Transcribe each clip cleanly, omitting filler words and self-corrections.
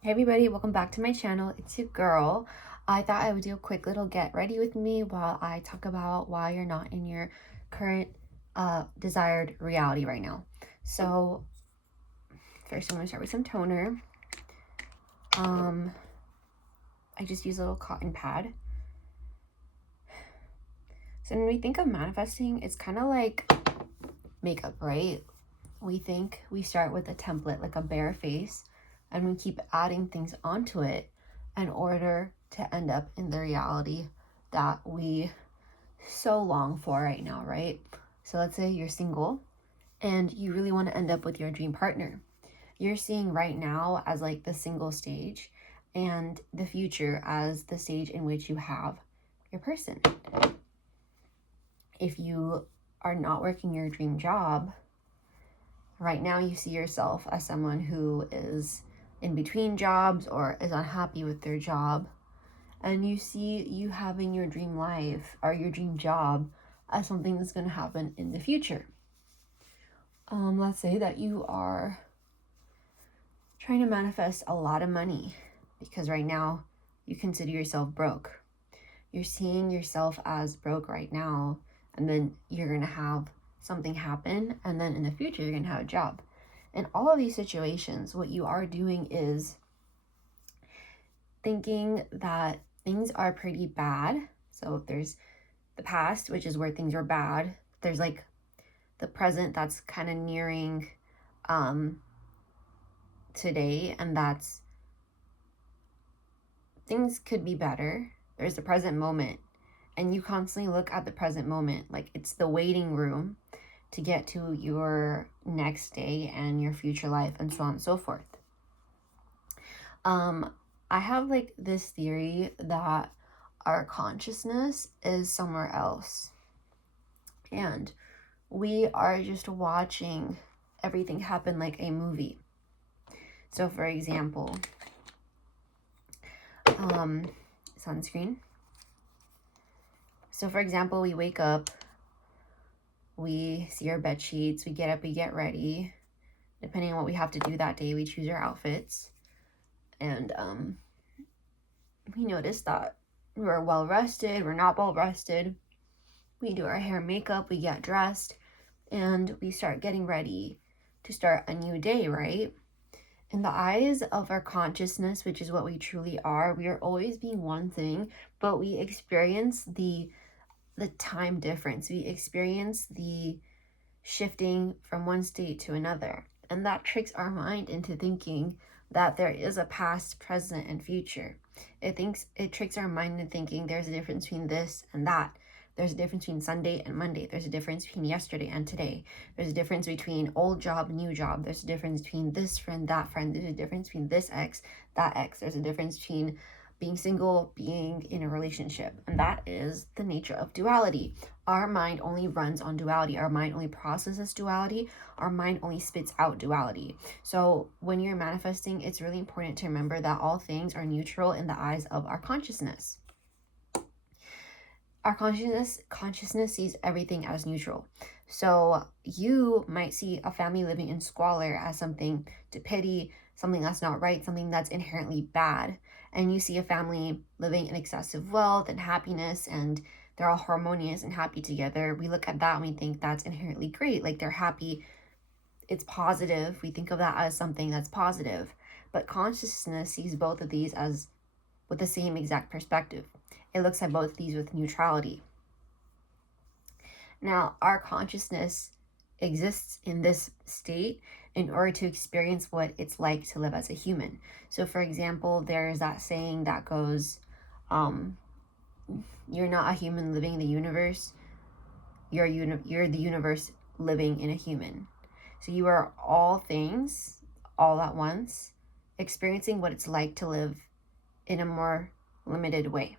Hey everybody, welcome back to my channel. It's your girl. I thought I would do a quick little get ready with me while I talk about why you're not in your current desired reality right now. So first I'm going to start with some toner. I just use a little cotton pad. So when we think of manifesting, it's kind of like makeup, right? We think we start with a template, like a bare face, and we keep adding things onto it in order to end up in the reality that we so long for right now, right? So let's say you're single and you really want to end up with your dream partner. You're seeing right now as like the single stage and the future as the stage in which you have your person. If you are not working your dream job, right now you see yourself as someone who is in between jobs or is unhappy with their job, and you see you having your dream life or your dream job as something that's going to happen in the future. Let's say that you are trying to manifest a lot of money because right now you consider yourself broke. You're seeing yourself as broke right now, and then you're going to have something happen, and then in the future you're going to have a job. In all of these situations, what you are doing is thinking that things are pretty bad. So there's the past, which is where things are bad. There's like the present that's kind of nearing today, and that's things could be better. There's the present moment, and you constantly look at the present moment like it's the waiting room to get to your next day and your future life, and so on and so forth. I have like this theory that our consciousness is somewhere else, and we are just watching everything happen like a movie. So for example, sunscreen. So for example, we wake up, we see our bed sheets, we get up, we get ready. Depending on what we have to do that day, we choose our outfits. And we notice that we're well rested, we're not well rested. We do our hair and makeup, we get dressed, and we start getting ready to start a new day, right? In the eyes of our consciousness, which is what we truly are, we are always being one thing, but we experience the time difference. We experience the shifting from one state to another. And that tricks our mind into thinking that there is a past, present, and future. It tricks our mind into thinking there's a difference between this and that. There's a difference between Sunday and Monday. There's a difference between yesterday and today. There's a difference between old job, new job. There's a difference between this friend, that friend. There's a difference between this ex, that ex. There's a difference between being single, being in a relationship. And that is the nature of duality. Our mind only runs on duality. Our mind only processes duality. Our mind only spits out duality. So when you're manifesting, it's really important to remember that all things are neutral in the eyes of our consciousness. Our consciousness sees everything as neutral. So you might see a family living in squalor as something to pity, something that's not right, something that's inherently bad. And you see a family living in excessive wealth and happiness, and they're all harmonious and happy together. We look at that and we think that's inherently great. Like they're happy, it's positive. We think of that as something that's positive. But consciousness sees both of these as with the same exact perspective. It looks at both of these with neutrality. Now, our consciousness exists in this state in order to experience what it's like to live as a human. So for example, there's that saying that goes, you're not a human living in the universe, you're the universe living in a human. So you are all things all at once, experiencing what it's like to live in a more limited way.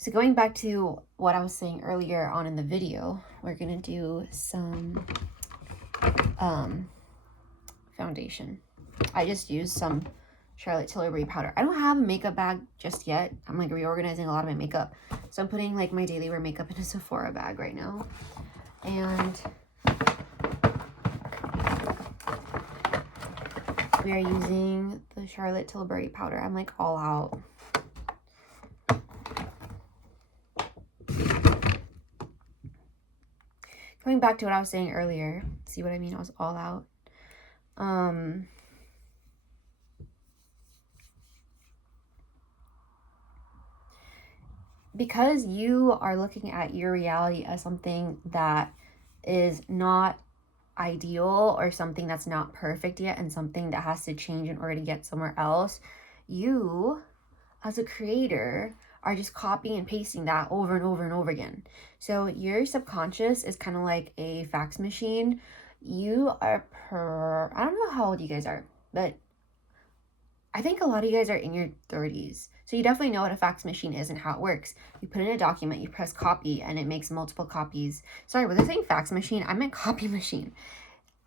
So going back to what I was saying earlier on in the video, we're going to do some foundation. I just used some Charlotte Tilbury powder. I don't have a makeup bag just yet. I'm like reorganizing a lot of my makeup. So I'm putting like my daily wear makeup in a Sephora bag right now. And we are using the Charlotte Tilbury powder. I'm like all out. Going back to what I was saying earlier, see what I mean? I was all out. Because you are looking at your reality as something that is not ideal or something that's not perfect yet and something that has to change in order to get somewhere else, you as a creator are just copying and pasting that over and over and over again. So your subconscious is kind of like a fax machine. You are I don't know how old you guys are, but I think a lot of you guys are in your 30s. So you definitely know what a fax machine is and how it works. You put in a document, you press copy, and it makes multiple copies. Sorry, was I saying fax machine? I meant copy machine.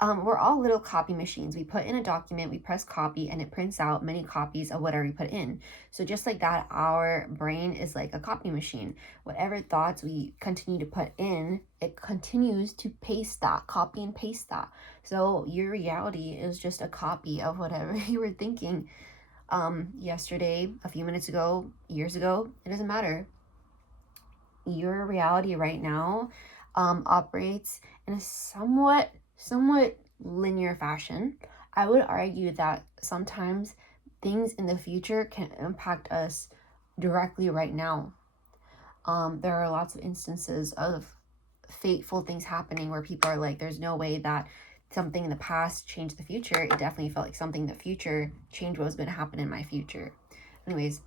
We're all little copy machines. We put in a document, we press copy, and it prints out many copies of whatever we put in. So just like that, our brain is like a copy machine. Whatever thoughts we continue to put in, it continues to paste that, copy and paste that. So your reality is just a copy of whatever you were thinking yesterday, a few minutes ago, years ago. It doesn't matter. Your reality right now operates in a somewhat linear fashion. I would argue that sometimes things in the future can impact us directly right now. There are lots of instances of fateful things happening where people are like, there's no way that something in the past changed the future. It definitely felt like something in the future changed what was going to happen in my future. Anyways,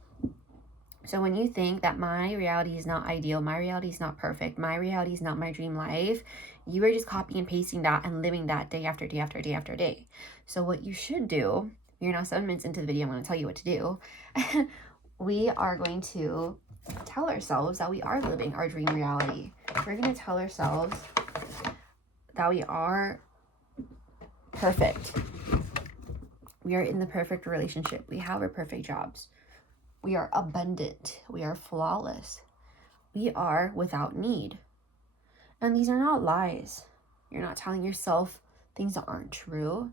so when you think that my reality is not ideal, my reality is not perfect, my reality is not my dream life, you are just copying and pasting that and living that day after day after day after day. So what you should do, you're now 7 minutes into the video, I'm going to tell you what to do. We are going to tell ourselves that we are living our dream reality. We're going to tell ourselves that we are perfect. We are in the perfect relationship. We have our perfect jobs. We are abundant. We are flawless. We are without need. And these are not lies. You're not telling yourself things that aren't true.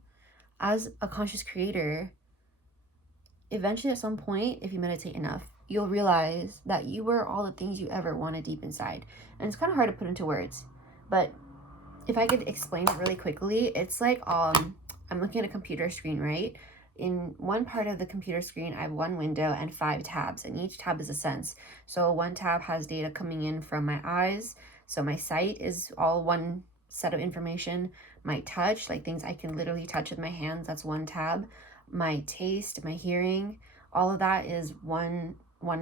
As a conscious creator, eventually at some point, if you meditate enough, you'll realize that you were all the things you ever wanted deep inside. And it's kind of hard to put into words. But if I could explain it really quickly, it's like I'm looking at a computer screen, right? In one part of the computer screen, I have one window and 5 tabs, and each tab is a sense. So one tab has data coming in from my eyes. So my sight is all one set of information. My touch, like things I can literally touch with my hands, that's one tab. My taste, my hearing, all of that is one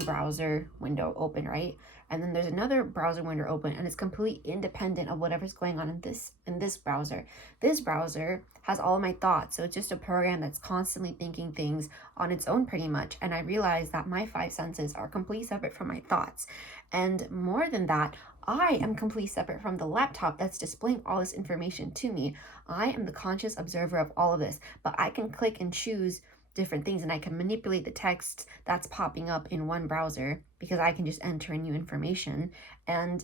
browser window open, right? And then there's another browser window open, and it's completely independent of whatever's going on in this browser. This browser has all of my thoughts, so it's just a program that's constantly thinking things on its own pretty much. And I realized that my 5 senses are completely separate from my thoughts. And more than that, I am completely separate from the laptop that's displaying all this information to me. I am the conscious observer of all of this, but I can click and choose different things, and I can manipulate the text that's popping up in one browser because I can just enter in new information. And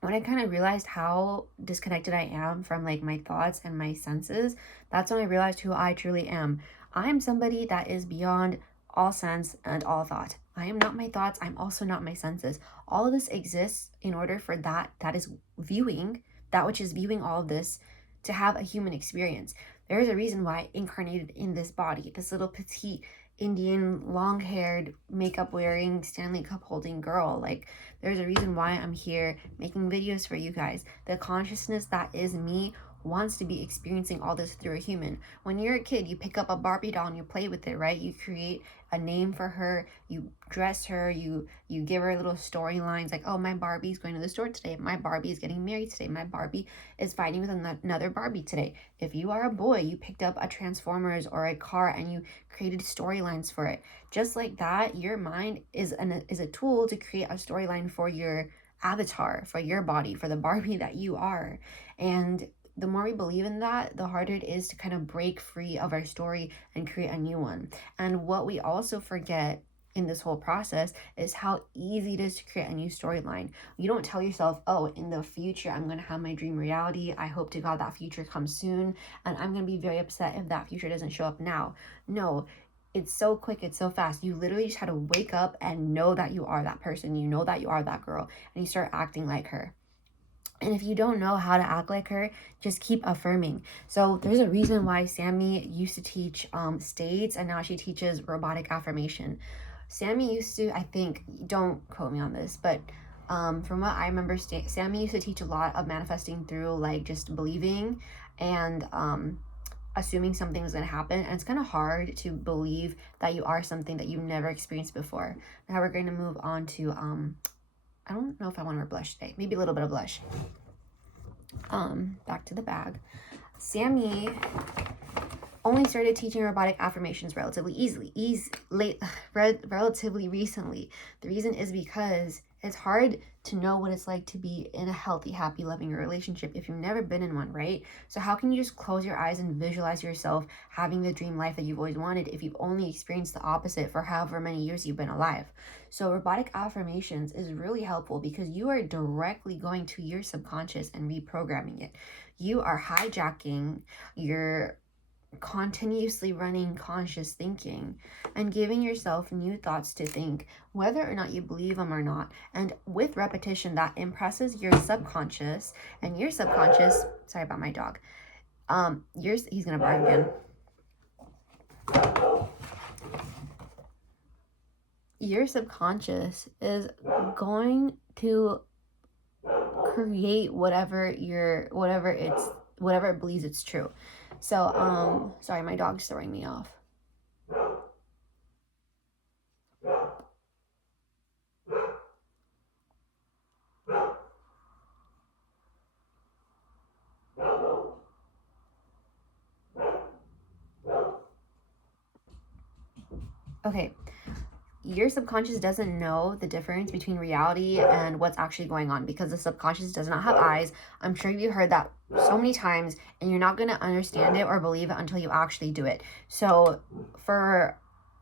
when I kind of realized how disconnected I am from like my thoughts and my senses, that's when I realized who I truly am. I'm somebody that is beyond all sense and all thought. I am not my thoughts. I'm also not my senses. All of this exists in order for that is viewing, that which is viewing all of this, to have a human experience. There is a reason why I incarnated in this body, this little petite Indian, long-haired, makeup-wearing, Stanley Cup-holding girl. Like, there's a reason why I'm here making videos for you guys. The consciousness that is me wants to be experiencing all this through a human. When you're a kid, you pick up a Barbie doll and you play with it, right? You create a name for her, you dress her, you give her little storylines like, oh, my Barbie's going to the store today, my Barbie is getting married today, my Barbie is fighting with another Barbie today. If you are a boy, you picked up a Transformers or a car and you created storylines for it. Just like that, your mind is a tool to create a storyline for your avatar, for your body, for the Barbie that you are. And the more we believe in that, the harder it is to kind of break free of our story and create a new one. And what we also forget in this whole process is how easy it is to create a new storyline. You don't tell yourself, oh, in the future, I'm going to have my dream reality. I hope to God that future comes soon. And I'm going to be very upset if that future doesn't show up now. No, It's so quick, it's so fast. You literally just had to wake up and know that you are that person, you know that you are that girl, and you start acting like her. And if you don't know how to act like her, just keep affirming. So there's a reason why Sammy used to teach states, and now she teaches robotic affirmation. Sammy used to, I think, don't quote me on this, but from what I remember, Sammy used to teach a lot of manifesting through like just believing and assuming something was going to happen. And it's kind of hard to believe that you are something that you've never experienced before. Now we're going to move on to I don't know if I want to wear blush today. Maybe a little bit of blush. Back to the bag. Sammy only started teaching robotic affirmations relatively relatively recently. The reason is because it's hard to know what it's like to be in a healthy, happy, loving relationship if you've never been in one, right? So how can you just close your eyes and visualize yourself having the dream life that you've always wanted if you've only experienced the opposite for however many years you've been alive? So robotic affirmations is really helpful because you are directly going to your subconscious and reprogramming it. You are hijacking your continuously running conscious thinking and giving yourself new thoughts to think, whether or not you believe them or not. And with repetition, that impresses your subconscious, and your subconscious, sorry about my dog, he's gonna bark again. Your subconscious is going to create whatever it believes it's true. So sorry, my dog's throwing me off. Okay, your subconscious doesn't know the difference between reality and what's actually going on because the subconscious does not have eyes. I'm sure you've heard that so many times, and you're not going to understand it or believe it until you actually do it. So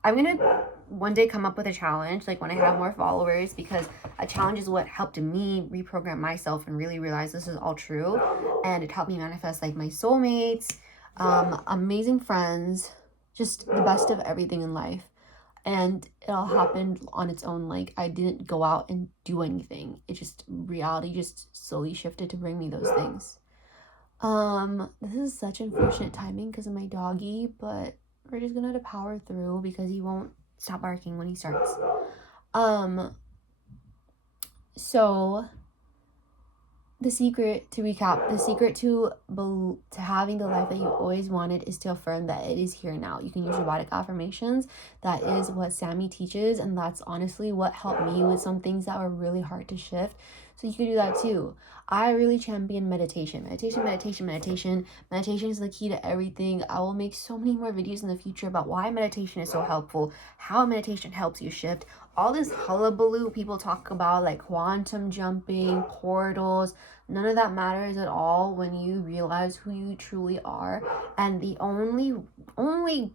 I'm going to one day come up with a challenge, like when I have more followers, because a challenge is what helped me reprogram myself and really realize this is all true. And it helped me manifest like my soulmates, amazing friends, just the best of everything in life. And it all happened on its own. Like, I didn't go out and do anything. It just, reality just slowly shifted to bring me those things. This is such unfortunate timing because of my doggy, but we're just gonna have to power through because he won't stop barking when he starts. So the secret, to recap, the secret to having the life that you always wanted is to affirm that it is here now. You can use robotic affirmations. That is what Sammy teaches, and that's honestly what helped me with some things that were really hard to shift. So you can do that too. I really champion meditation. Meditation is the key to everything. I will make so many more videos in the future about why meditation is so helpful, how meditation helps you shift. All this hullabaloo people talk about, like quantum jumping, portals, none of that matters at all when you realize who you truly are. And the only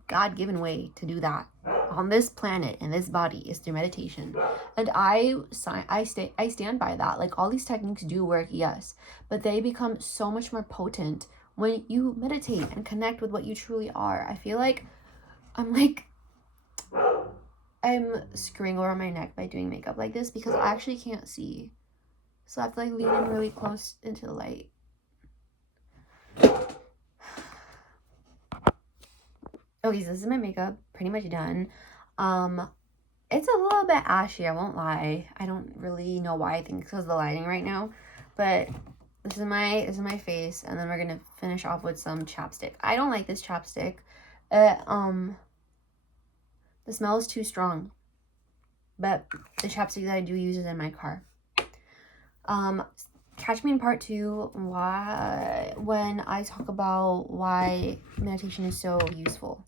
God-given way to do that on this planet, in this body, is through meditation. And I stand by that. Like, all these techniques do work, yes, but they become so much more potent when you meditate and connect with what you truly are. I feel like I'm screwing over my neck by doing makeup like this because I actually can't see. So I have to like lean in really close into the light. Okay, so this is my makeup, pretty much done. It's a little bit ashy, I won't lie. I don't really know why. I think it's because of the lighting right now. But this is my face, and then we're gonna finish off with some chapstick. I don't like this chapstick. The smell is too strong. But the chapstick that I do use is in my car. Catch me in part 2 when I talk about why meditation is so useful.